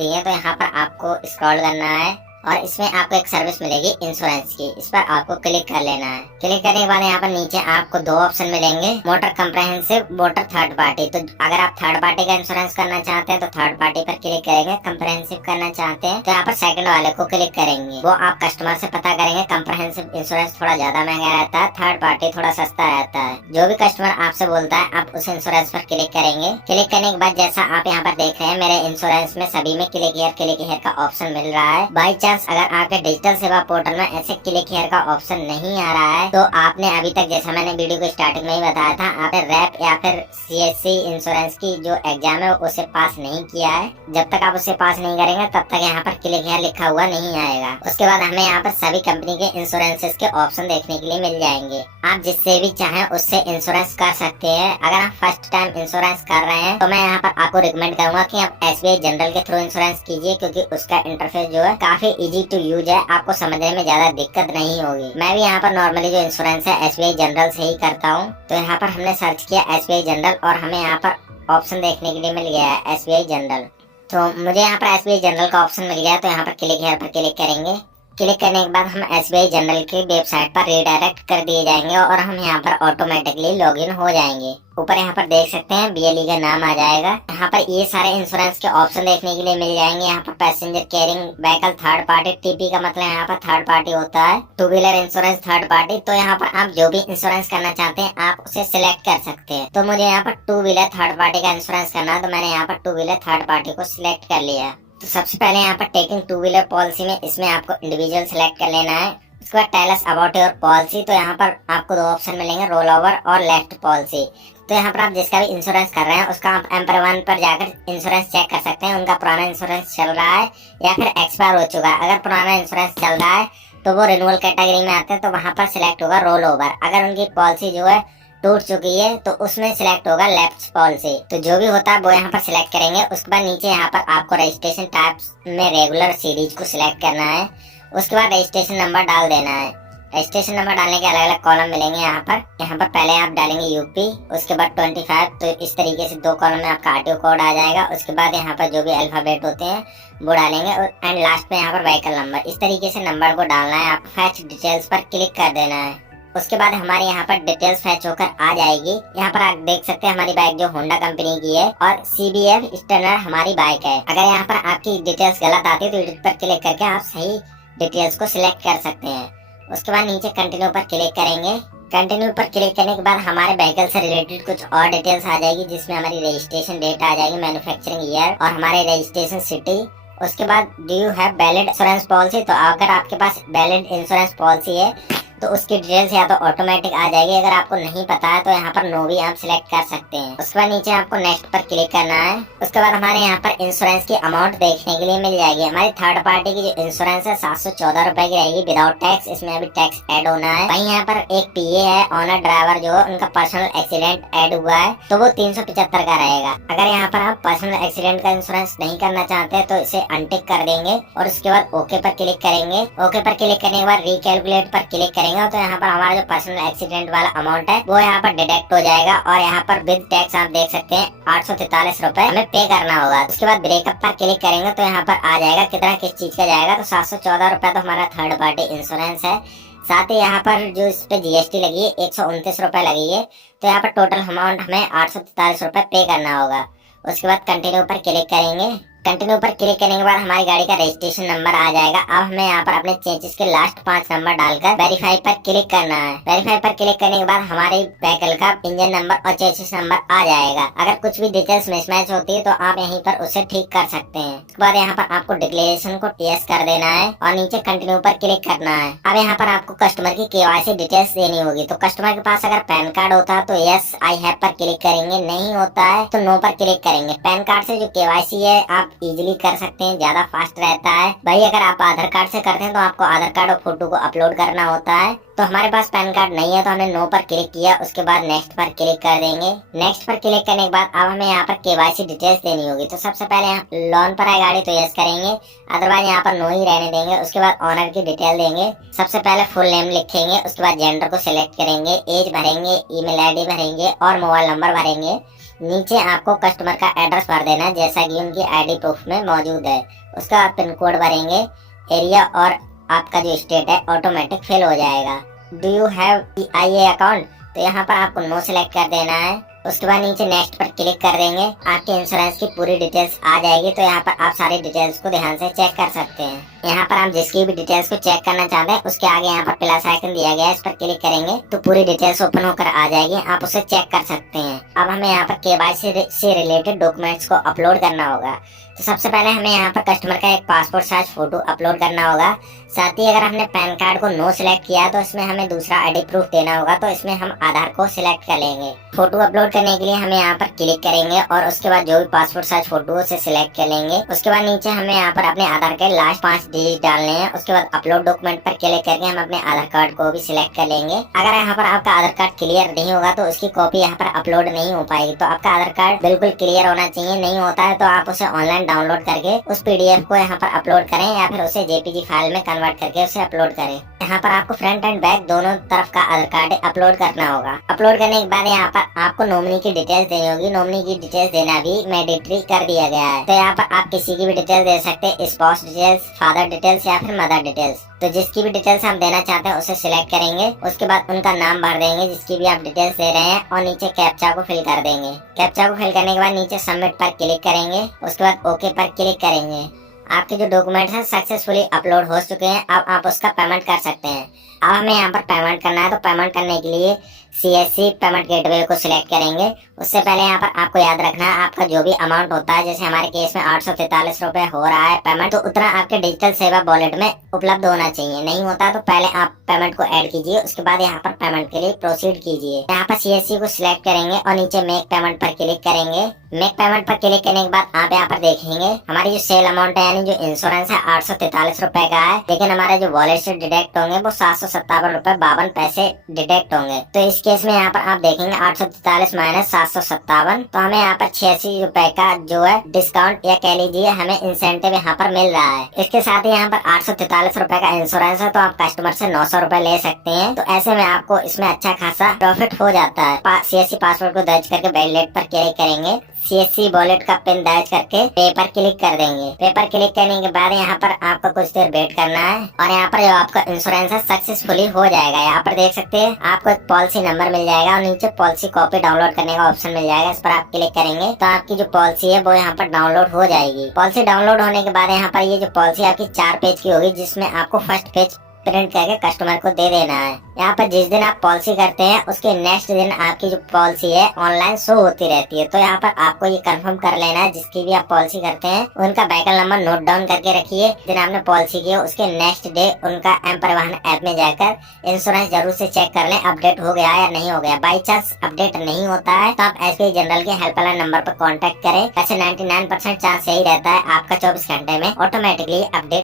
दिखती है तो यहाँ पर आपको स्क्रॉल करना है और इसमें आपको एक सर्विस मिलेगी इंश्योरेंस की। इस पर आपको क्लिक कर लेना है। क्लिक करने के बाद यहाँ पर नीचे आपको दो ऑप्शन मिलेंगे, motor comprehensive, motor third party. तो अगर आप थर्ड पार्टी का इंश्योरेंस करना चाहते हैं तो थर्ड पार्टी पर क्लिक करेंगे। कंप्रहेंसिव करना चाहते हैं तो यहाँ पर सेकंड वाले को क्लिक करेंगे। वो आप कस्टमर से पता करेंगे। कंप्रहेंसिव इंश्योरेंस थोड़ा ज्यादा महंगा रहता है, थर्ड पार्टी थोड़ा सस्ता रहता है। जो भी कस्टमर आपसे बोलता है आप उस इंश्योरेंस पर क्लिक करेंगे। क्लिक करने के बाद जैसा आप यहाँ पर देख रहे हैं मेरे इंश्योरेंस में सभी में क्लिक हियर का ऑप्शन मिल रहा है। बाई चांस अगर आपके डिजिटल सेवा पोर्टल में ऐसे क्लिक हियर का ऑप्शन नहीं आ रहा है तो आपने अभी तक, जैसा मैंने वीडियो को स्टार्टिंग में ही बताया था, आपने रैप या फिर सीएससी इंश्योरेंस की जो एग्जाम है उसे पास नहीं किया है। जब तक आप उसे पास नहीं करेंगे तब तक यहाँ पर क्लिक हियर लिखा हुआ नहीं आएगा। उसके बाद हमें यहाँ पर सभी कंपनी के इंश्योरेंसेस के ऑप्शन देखने के लिए मिल जाएंगे। आप जिससे भी चाहें उससे इंश्योरेंस कर सकते हैं। अगर आप फर्स्ट टाइम इंश्योरेंस कर रहे हैं तो मैं यहाँ पर आपको रिकमेंड करूंगा कि आप एसबीआई जनरल के थ्रू इंश्योरेंस कीजिए, क्योंकि उसका इंटरफेस जो है काफी इजी टू यूज है, आपको समझने में ज्यादा दिक्कत नहीं होगी। मैं भी यहाँ पर नॉर्मली जो इंश्योरेंस है एसबीआई जनरल से ही करता हूँ। तो यहाँ पर हमने सर्च किया एसबीआई जनरल और हमें यहाँ पर ऑप्शन देखने के लिए मिल गया है एसबीआई जनरल। तो मुझे यहाँ पर एसबीआई जनरल का ऑप्शन मिल गया, तो यहाँ पर क्लिक हियर पर क्लिक करेंगे। क्लिक करने के बाद हम एसबीआई जनरल की वेबसाइट पर रीडायरेक्ट कर दिए जाएंगे और हम यहाँ पर ऑटोमेटिकली लॉगिन हो जाएंगे। ऊपर यहाँ पर देख सकते हैं बीएलई का नाम आ जाएगा। यहाँ पर ये सारे इंश्योरेंस के ऑप्शन देखने के लिए मिल जाएंगे। यहाँ पर passenger carrying vehicle third party, TP का मतलब यहाँ पर थर्ड पार्टी होता है, two wheeler insurance third party. तो यहाँ पर आप जो भी इंश्योरेंस करना चाहते हैं आप उसे सिलेक्ट कर सकते हैं। तो मुझे यहाँ पर टू व्हीलर थर्ड पार्टी का इंश्योरेंस करना है, तो मैंने यहाँ पर टू व्हीलर थर्ड पार्टी को सिलेक्ट कर लिया। तो सबसे पहले यहाँ पर टेकिंग टू व्हीलर पॉलिसी में इसमें आपको इंडिविजुअल सिलेक्ट कर लेना है। उसके बाद tell us about your policy, तो यहाँ पर आपको दो ऑप्शन मिलेंगे, रोल ओवर और लेफ्ट पॉलिसी। तो यहाँ पर आप जिसका भी इंश्योरेंस कर रहे हैं उसका आप एम्पर वन पर जाकर इंश्योरेंस चेक कर सकते हैं, उनका पुराना इंश्योरेंस चल रहा है या फिर एक्सपायर हो चुका है। अगर पुराना इंश्योरेंस चल रहा है तो वो रिन्यूअल कैटेगरी में आते हैं, तो वहाँ पर सिलेक्ट होगा रोल ओवर। अगर उनकी पॉलिसी जो है टूट चुकी है तो उसमें सिलेक्ट होगा लेफ्ट पॉलिसी। तो जो भी होता है वो यहाँ पर सिलेक्ट करेंगे। उसके बाद नीचे यहाँ पर आपको रजिस्ट्रेशन टाइप्स में रेगुलर सीरीज को सिलेक्ट करना है। उसके बाद रजिस्ट्रेशन नंबर डाल देना है। रजिस्ट्रेशन नंबर डालने के अलग अलग कॉलम मिलेंगे। यहाँ पर पहले आप डालेंगे यूपी, उसके बाद 25। तो इस तरीके से दो कॉलम में आपका आरटीओ कोड आ जाएगा। उसके बाद यहाँ पर जो भी अल्फाबेट होते हैं वो डालेंगे एंड लास्ट में यहाँ पर व्हीकल नंबर। इस तरीके से नंबर को डालना है। आप फैच डिटेल्स पर क्लिक कर देना है। उसके बाद हमारे यहाँ पर डिटेल्स फैच होकर आ जाएगी। यहाँ पर आप देख सकते हैं हमारी बाइक जो होंडा कंपनी की है और CBF स्टर्नर हमारी बाइक है। अगर यहाँ पर आपकी डिटेल्स गलत आती है तो एडिट पर क्लिक करके आप सही डिटेल्स को सिलेक्ट कर सकते हैं। उसके बाद नीचे कंटिन्यू पर क्लिक करेंगे। कंटिन्यू पर क्लिक करने के बाद हमारे व्हीकल से रिलेटेड कुछ और डिटेल्स आ जाएगी, जिसमें हमारी रजिस्ट्रेशन डेट आ जाएगी, मैन्युफैक्चरिंग ईयर और हमारे रजिस्ट्रेशन सिटी। उसके बाद do you have valid insurance policy, तो अगर आपके पास वैलिड इंश्योरेंस पॉलिसी है तो उसकी डिटेल्स या तो ऑटोमेटिक आ जाएगी। अगर आपको नहीं पता है तो यहाँ पर नो भी आप सिलेक्ट कर सकते हैं। उसके बाद नीचे आपको नेक्स्ट पर क्लिक करना है। उसके बाद हमारे यहाँ पर इंश्योरेंस की अमाउंट देखने के लिए मिल जाएगी। हमारी थर्ड पार्टी की जो इंश्योरेंस है 714 रुपए की रहेगी विदाउट टैक्स। इसमें अभी टैक्स ऐड होना है। वहीं यहाँ पर एक पीए है, ऑनर ड्राइवर, जो उनका पर्सनल एक्सीडेंट ऐड हुआ है तो वो 375 का रहेगा। अगर यहाँ पर आप पर्सनल एक्सीडेंट का इंश्योरेंस नहीं करना चाहते तो इसे अनटिक कर देंगे और उसके बाद ओके पर क्लिक करेंगे। ओके पर क्लिक करने के बाद रिकैलकुलेट पर क्लिक करेंगे तो यहाँ पर हमारा जो पर्सनल एक्सीडेंट वाला अमाउंट है वो यहाँ पर डिडक्ट हो जाएगा और यहाँ पर विद टैक्स आप देख सकते हैं 843 रुपए हमें पे करना होगा। उसके बाद ब्रेकअप पर क्लिक करेंगे तो यहाँ पर आ जाएगा कितना किस चीज का जाएगा। तो 714 रुपए तो हमारा थर्ड पार्टी इंश्योरेंस है। साथ ही यहाँ पर जो इस पे जीएसटी लगी है 129 रुपए लगी है। तो यहाँ पर टोटल अमाउंट हमें 843 रुपए पे करना होगा। उसके बाद कंटिन्यू पर क्लिक करेंगे। कंटिन्यू पर क्लिक करने के बाद हमारी गाड़ी का रजिस्ट्रेशन नंबर आ जाएगा। अब हमें यहाँ पर अपने चेंजेस के लास्ट 5 नंबर डालकर वेरीफाई पर क्लिक करना है। वेरीफाई पर क्लिक करने के बाद हमारे व्हीकल का इंजन नंबर और चेंजेस नंबर आ जाएगा। अगर कुछ भी डिटेल्स मिसमैच होती है तो आप यहीं पर उसे ठीक कर सकते हैं। उसके बाद यहाँ पर आपको डिक्लेरेशन को यस कर देना है और नीचे कंटिन्यू पर क्लिक करना है। अब यहाँ पर आपको कस्टमर की केवाईसी डिटेल्स देनी होगी। तो कस्टमर के पास अगर पैन कार्ड होता है तो यस आई हैव पर क्लिक करेंगे, नहीं होता है तो नो पर क्लिक करेंगे। पैन कार्ड से जो केवाईसी है आप इजीली कर सकते हैं, ज्यादा फास्ट रहता है। भाई अगर आप आधार कार्ड से करते हैं तो आपको आधार कार्ड और फोटो को अपलोड करना होता है। तो हमारे पास पैन कार्ड नहीं है तो हमने नो पर क्लिक किया। उसके बाद नेक्स्ट पर क्लिक कर देंगे। नेक्स्ट पर क्लिक करने के बाद अब हमें यहाँ पर केवाईसी डिटेल्स देनी होगी। तो सबसे पहले यहाँ लोन पर है गाड़ी तो यस करेंगे, अदरवाइज यहाँ पर नो ही रहने देंगे। उसके बाद ऑनर की डिटेल देंगे। सबसे पहले फुल नेम लिखेंगे। उसके बाद जेंडर को सिलेक्ट करेंगे, एज भरेंगे, ईमेल आईडी भरेंगे और मोबाइल नंबर भरेंगे। नीचे आपको कस्टमर का एड्रेस भर देना है जैसा कि उनकी आईडी प्रूफ में मौजूद है। उसका बाद पिन कोड भरेंगे, एरिया और आपका जो स्टेट है ऑटोमेटिक फिल हो जाएगा। Do you have EIA account, तो यहाँ पर आपको नो सिलेक्ट कर देना है। उसके बाद नीचे नेक्स्ट पर क्लिक कर देंगे, आपके इंश्योरेंस की पूरी डिटेल्स आ जाएगी। तो यहाँ पर आप सारी डिटेल्स को ध्यान से चेक कर सकते हैं। यहाँ पर आप जिसकी भी डिटेल्स को चेक करना चाहते हैं उसके आगे यहाँ पर प्लस आइकन दिया गया है, इस पर क्लिक करेंगे तो पूरी डिटेल्स ओपन होकर आ जाएगी, आप उसे चेक कर सकते हैं। अब हमें यहाँ पर KYC से रिलेटेड डॉक्यूमेंट्स को अपलोड करना होगा। तो सबसे पहले हमें यहाँ पर कस्टमर का एक पासपोर्ट साइज फोटो अपलोड करना होगा। साथ ही अगर हमने पैन कार्ड को नो सिलेक्ट किया तो इसमें हमें दूसरा आईडी प्रूफ देना होगा, तो इसमें हम आधार को सिलेक्ट कर लेंगे। फोटो अपलोड करने के लिए हमें यहाँ पर क्लिक करेंगे और उसके बाद जो भी पासपोर्ट साइज फोटो उसे सिलेक्ट कर लेंगे। उसके बाद नीचे हमें यहाँ पर अपने आधार के लास्ट 5 डिजिट डालने हैं। उसके बाद अपलोड डॉक्यूमेंट पर क्लिक करके हम अपने आधार कार्ड को भी सिलेक्ट कर लेंगे। अगर यहाँ पर आपका आधार कार्ड क्लियर नहीं होगा तो उसकी कॉपी यहाँ पर अपलोड नहीं हो पाएगी। तो आपका आधार कार्ड बिल्कुल क्लियर होना चाहिए, नहीं होता है तो आप उसे ऑनलाइन डाउनलोड करके उस PDF को यहाँ पर अपलोड करें या फिर उसे JPG फाइल में कन्वर्ट करके उसे अपलोड करें। यहाँ पर आपको फ्रंट एंड बैक दोनों तरफ का आधार कार्ड अपलोड करना होगा। अपलोड करने के बाद यहाँ पर आपको नॉमिनी की डिटेल्स देनी होगी। नॉमिनी की डिटेल्स देना भी मैंडेटरी कर दिया गया है। तो यहाँ पर आप किसी की भी डिटेल्स दे सकते हैं, स्पाउस डिटेल्स, फादर डिटेल्स या फिर मदर डिटेल्स। तो जिसकी भी डिटेल्स हम देना चाहते हैं उसे सिलेक्ट करेंगे। उसके बाद उनका नाम भर देंगे जिसकी भी आप डिटेल्स दे रहे हैं और नीचे कैप्चा को फिल कर देंगे। कैप्चा को फिल करने के बाद नीचे सबमिट पर क्लिक करेंगे। उसके बाद ओके पर क्लिक करेंगे। आपके जो डॉक्यूमेंट्स हैं सक्सेसफुली अपलोड हो चुके हैं। अब आप उसका पेमेंट कर सकते हैं। अब हमें यहाँ पर पेमेंट करना है, तो पेमेंट करने के लिए CSC पेमेंट गेटवे को सिलेक्ट करेंगे। उससे पहले यहाँ पर आपको याद रखना है आपका जो भी अमाउंट होता है, जैसे हमारे केस में 843 रुपए हो रहा है पेमेंट, तो उतना आपके डिजिटल सेवा वॉलेट में उपलब्ध होना चाहिए। नहीं होता तो पहले आप पेमेंट को ऐड कीजिए, उसके बाद यहाँ पर पेमेंट के लिए प्रोसीड कीजिए। यहाँ पर CSC को सिलेक्ट करेंगे और नीचे मेक पेमेंट पर क्लिक करेंगे। मेक पेमेंट पर क्लिक करने के बाद आप यहाँ पर देखेंगे हमारी जो सेल अमाउंट है यानी जो इंश्योरेंस है 843 रुपए का है, लेकिन हमारे जो वॉलेट से डिडक्ट होंगे वो 757 रुपए 52 पैसे डिडक्ट होंगे। तो इस केस में यहाँ पर आप देखेंगे 843 माइनस 757, तो हमें यहाँ पर 86 रुपए का जो है डिस्काउंट या कह लीजिए हमें इंसेंटिव यहाँ पर मिल रहा है। इसके साथ ही यहाँ पर 843 रुपए का इंश्योरेंस है, तो आप कस्टमर से 900 रुपए ले सकते हैं। तो ऐसे में आपको इसमें अच्छा खासा प्रॉफिट हो जाता है। CSC पासवर्ड को दर्ज करके वैलिडेट पर क्लिक करेंगे। CSC वॉलेट का पिन दर्ज करके पे पर क्लिक कर देंगे। पे पर क्लिक करने के बाद यहाँ पर आपको कुछ देर वेट करना है और यहाँ पर जो आपका इंश्योरेंस है सक्सेसफुली हो जाएगा। यहाँ पर देख सकते हैं आपको एक पॉलिसी नंबर मिल जाएगा और नीचे पॉलिसी कॉपी डाउनलोड करने का ऑप्शन मिल जाएगा। इस पर आप क्लिक करेंगे तो आपकी जो पॉलिसी है वो यहाँ पर डाउनलोड हो जाएगी। पॉलिसी डाउनलोड होने के बाद यहाँ पर ये जो पॉलिसी आपकी 4 पेज की होगी, जिसमें आपको फर्स्ट पेज प्रिंट करके कस्टमर को दे देना है। यहाँ पर जिस दिन आप पॉलिसी करते हैं उसके नेक्स्ट दिन आपकी जो पॉलिसी है ऑनलाइन शो होती रहती है। तो यहाँ पर आपको ये कंफर्म कर लेना है जिसकी भी आप पॉलिसी करते हैं उनका व्हीकल नंबर नोट डाउन करके रखिए। दिन आपने पॉलिसी की उसके नेक्स्ट डे उनका M परिवहन ऐप में जाकर इंश्योरेंस जरूर से चेक कर लें अपडेट हो गया या नहीं हो गया। बाई चांस अपडेट नहीं होता है तो आप SBI जनरल के हेल्पलाइन नंबर पर कॉन्टेक्ट करें। ऐसे 99% चांस यही रहता है आपका 24 घंटे में ऑटोमेटिकली अपडेट